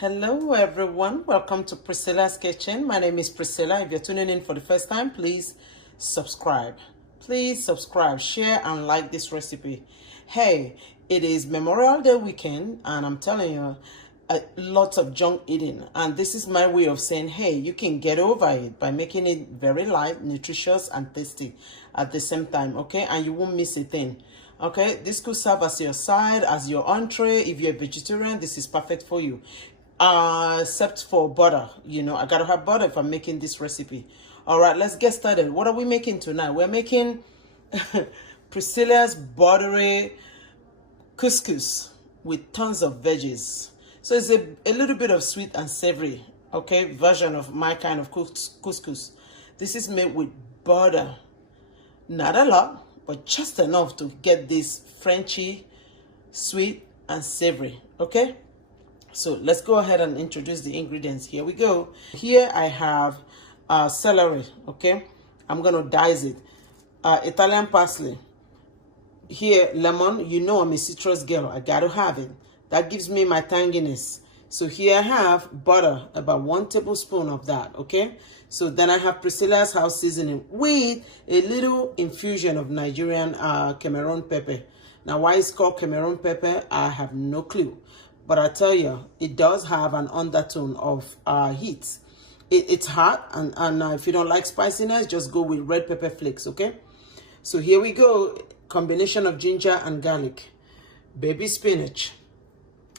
Hello everyone, welcome to Priscilla's Kitchen. My name is Priscilla. If you're tuning in for the first time, please subscribe. Please subscribe, share and like this recipe. Hey, it is Memorial Day weekend and I'm telling you, lots of junk eating, and this is my way of saying, hey, you can get over it by making it very light, nutritious and tasty at the same time, okay? And you won't miss a thing. Okay, this could serve as your side, as your entree. If you're a vegetarian, this is perfect for you. Except for butter, you know, I gotta have butter if I'm making this recipe. All right, let's get started. What are we making tonight? We're making Priscilla's buttery couscous with tons of veggies. So it's a little bit of sweet and savory, okay, version of my kind of couscous. This is made with butter, not a lot, but just enough to get this Frenchy, sweet and savory, okay? So let's go ahead and introduce the ingredients. Here we go. Here I have celery, okay? I'm gonna dice it. Italian parsley. Here, lemon. You know I'm a citrus girl. I gotta have it. That gives me my tanginess. So here I have butter, about 1 tablespoon of that, okay? So then I have Priscilla's house seasoning with a little infusion of Nigerian Cameroon pepper. Now, why it's called Cameroon pepper, I have no clue. But I tell you, it does have an undertone of heat. It's hot, and if you don't like spiciness, just go with red pepper flakes, okay? So here we go. Combination of ginger and garlic. Baby spinach.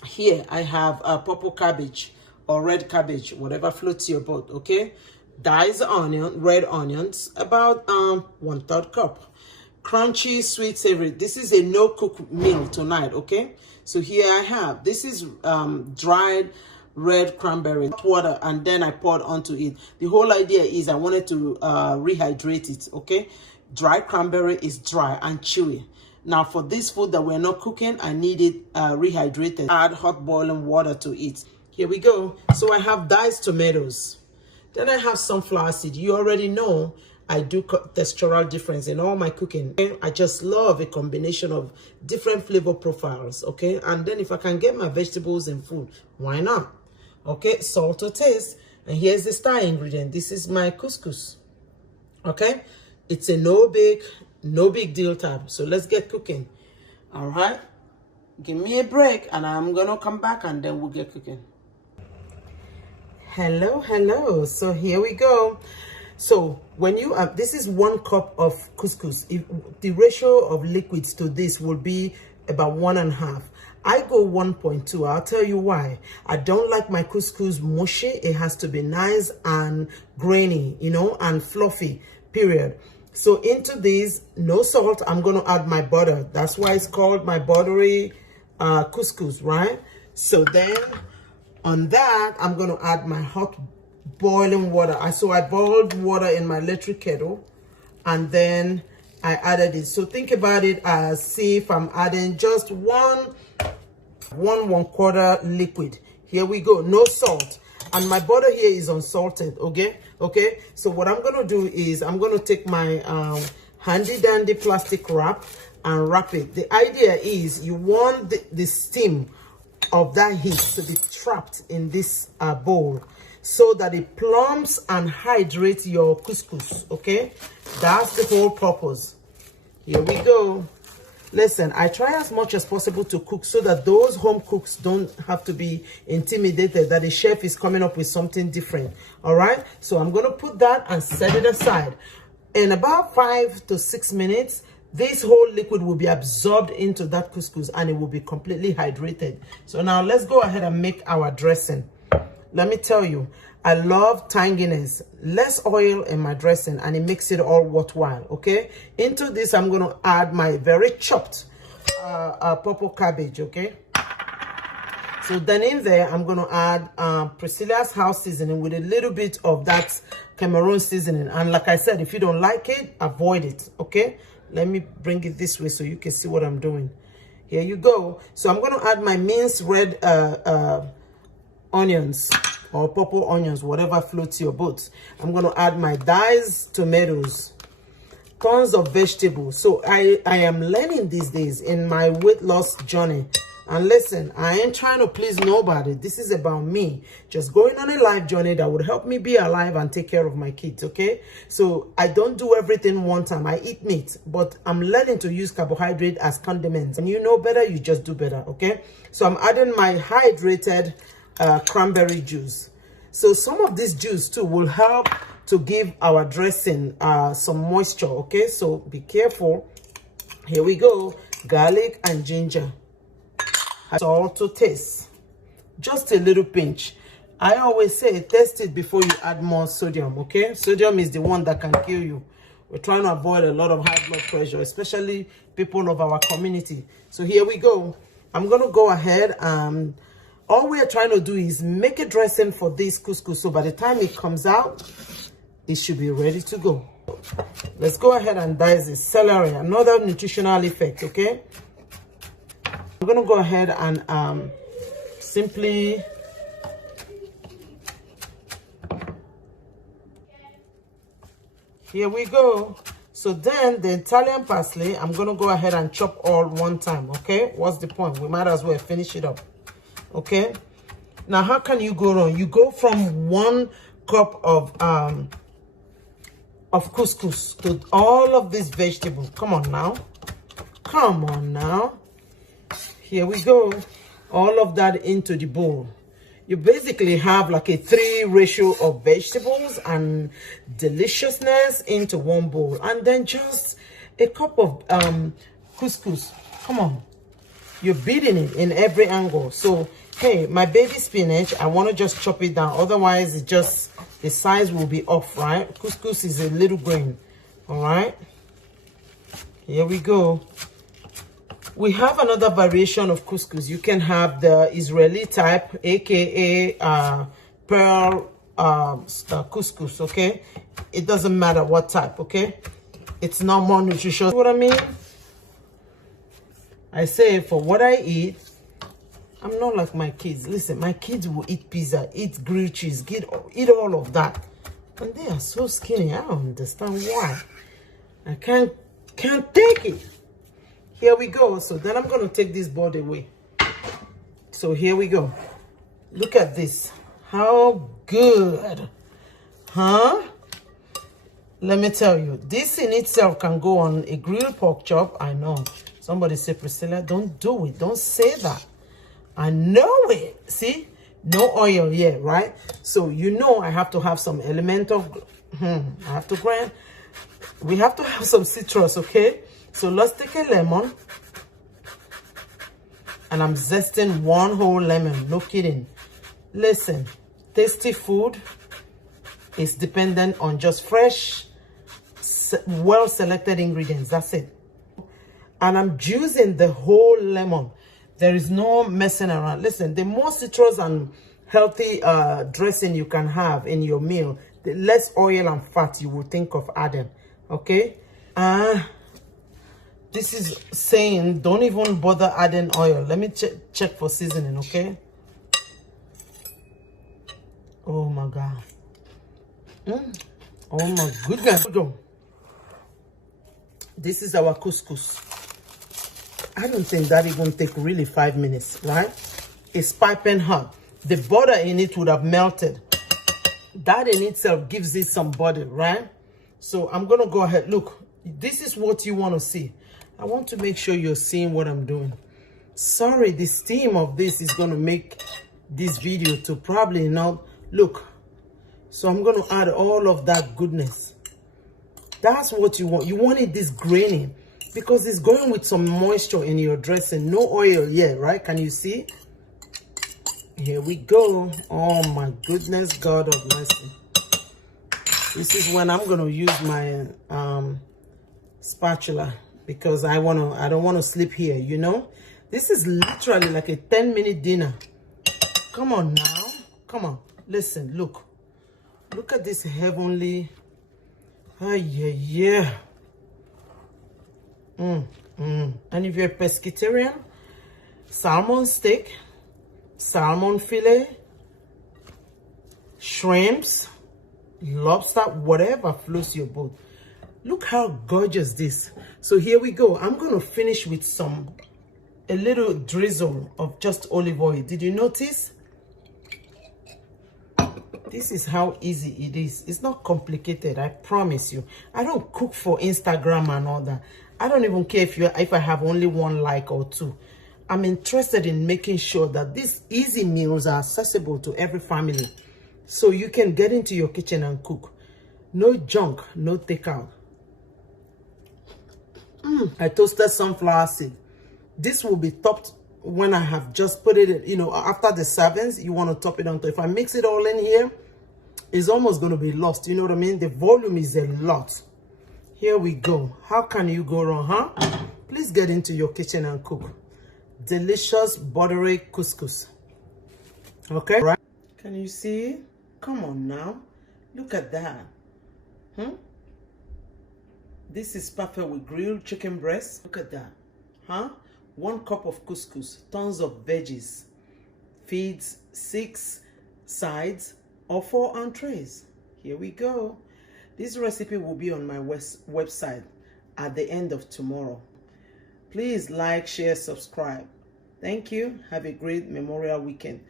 Here I have purple cabbage or red cabbage, whatever floats your boat, okay? Diced onion, red onions, about 1/3 cup. Crunchy, sweet, savory. This is a no-cook meal tonight, okay? So here I have, this is dried red cranberry water, and then I poured onto it. The whole idea is I wanted to rehydrate it, okay? Dry cranberry is dry and chewy. Now for this food that we're not cooking, I need it rehydrated. Add hot boiling water to it. Here we go. So I have diced tomatoes. Then I have sunflower seed. You already know I do textural difference in all my cooking. I just love a combination of different flavor profiles, okay? And then if I can get my vegetables in food, why not? Okay, salt to taste. And here's the star ingredient. This is my couscous, okay? It's a no big deal type. So let's get cooking, all right? Give me a break and I'm gonna come back and then we'll get cooking. Hello. So here we go. So when you have, this is 1 cup of couscous. The ratio of liquids to this will be about 1.5. I go 1.2. I'll tell you why. I don't like my couscous mushy. It has to be nice and grainy, you know, and fluffy, period. So into this, no salt, I'm going to add my butter. That's why it's called my buttery couscous, right? So then on that, I'm going to add my hot boiling water. So I boiled water in my electric kettle and then I added it. So think about it as, see if I'm adding just one quarter liquid. Here we go, no salt. And my butter here is unsalted, okay? So what I'm gonna do is I'm gonna take my handy dandy plastic wrap and wrap it. The idea is you want the steam of that heat to be trapped in this bowl, so that it plumps and hydrates your couscous, okay? That's the whole purpose. Here we go. Listen, I try as much as possible to cook so that those home cooks don't have to be intimidated that the chef is coming up with something different, all right? So I'm gonna put that and set it aside. In about 5 to 6 minutes, this whole liquid will be absorbed into that couscous and it will be completely hydrated. So now let's go ahead and make our dressing. Let me tell you, I love tanginess. Less oil in my dressing and it makes it all worthwhile, okay? Into this, I'm going to add my very chopped purple cabbage, okay? So then in there, I'm going to add Priscilla's house seasoning with a little bit of that Cameroon seasoning. And like I said, if you don't like it, avoid it, okay? Let me bring it this way so you can see what I'm doing. Here you go. So I'm going to add my minced red onions or purple onions, whatever floats your boat. I'm going to add my diced tomatoes, tons of vegetables. So I am learning these days in my weight loss journey. And listen, I ain't trying to please nobody. This is about me. Just going on a life journey that would help me be alive and take care of my kids, okay? So I don't do everything one time. I eat meat, but I'm learning to use carbohydrate as condiments. And you know better, you just do better, okay? So I'm adding my hydrated cranberry juice. So some of this juice too will help to give our dressing some moisture, okay? So be careful. Here we go. Garlic and ginger. Salt to taste, just a little pinch. I always say test it before you add more sodium, okay? Sodium is the one that can kill you. We're trying to avoid a lot of high blood pressure, especially people of our community. So here we go. I'm gonna go ahead and all we are trying to do is make a dressing for this couscous, so by the time it comes out, it should be ready to go. Let's go ahead and dice this. Celery, another nutritional effect, okay? I'm gonna go ahead and simply here we go. So then the Italian parsley, I'm gonna go ahead and chop all one time, okay? What's the point? We might as well finish it up, okay? Now how can you go wrong? You go from 1 cup of couscous to all of these vegetables. Come on now, come on now. Here we go. All of that into the bowl. You basically have like a 3 ratio of vegetables and deliciousness into one bowl. And then just a cup of couscous. Come on. You're beating it in every angle. So, hey, my baby spinach, I want to just chop it down. Otherwise, it just, the size will be off, right? Couscous is a little grain. All right. Here we go. We have another variation of couscous. You can have the Israeli type, aka pearl couscous, okay? It doesn't matter what type, okay? It's not more nutritious. You know what I mean? I say for what I eat, I'm not like my kids. Listen, my kids will eat pizza, eat grilled cheese, eat all of that. And they are so skinny. I don't understand why. I can't take it. Here we go. So then I'm going to take this board away. So here we go. Look at this. How good. Huh? Let me tell you. This in itself can go on a grilled pork chop. I know. Somebody say, Priscilla, don't do it. Don't say that. I know it. See? No oil yet, right? So you know I have to have some element of... I have to grind. We have to have some citrus, okay? So let's take a lemon, and I'm zesting 1 whole lemon. No kidding. Listen, tasty food is dependent on just fresh, well-selected ingredients. That's it. And I'm juicing the whole lemon. There is no messing around. Listen, the more citrus and healthy dressing you can have in your meal, the less oil and fat you will think of adding. Okay? This is saying don't even bother adding oil. Let me check for seasoning, okay? Oh my God. Oh my goodness. This is our couscous. I don't think that even take really 5 minutes, right? It's piping hot. The butter in it would have melted. That in itself gives it some body, right? So I'm going to go ahead. Look, this is what you want to see. I want to make sure you're seeing what I'm doing. Sorry, the steam of this is going to make this video to probably not look. So I'm going to add all of that goodness. That's what you want. You want it this grainy because it's going with some moisture in your dressing. No oil yet, right? Can you see? Here we go. Oh my goodness, God of mercy. This is when I'm going to use my spatula. Because I don't want to sleep here, you know. This is literally like a 10-minute dinner. Come on now. Come on. Listen, look. Look at this heavenly. Oh, yeah. And if you're a pescatarian, salmon steak, salmon fillet, shrimps, lobster, whatever floats your boat. Look how gorgeous this. So here we go. I'm going to finish with some a little drizzle of just olive oil. Did you notice? This is how easy it is. It's not complicated, I promise you. I don't cook for Instagram and all that. I don't even care if I have only 1 like or 2. I'm interested in making sure that these easy meals are accessible to every family, so you can get into your kitchen and cook. No junk, no takeout. I toasted sunflower seed. This will be topped when I have just put it in, you know, after the servings. You want to top it on top. If I mix it all in here, it's almost going to be lost. You know what I mean? The volume is a lot. Here we go. How can you go wrong, huh? Please get into your kitchen and cook. Delicious buttery couscous. Okay? Right? Can you see? Come on now. Look at that. This is perfect with grilled chicken breast. Look at that. 1 cup of couscous, tons of veggies, feeds 6 sides or 4 entrees. Here we go. This recipe will be on my website at the end of tomorrow. Please like, share, subscribe. Thank you. Have a great Memorial weekend.